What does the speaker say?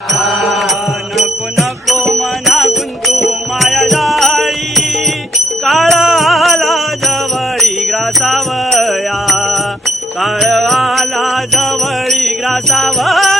नको नको मना गुंतू माया जाळी काळाला जवळी ग्रासावया काळाला जवळी ग्रासावया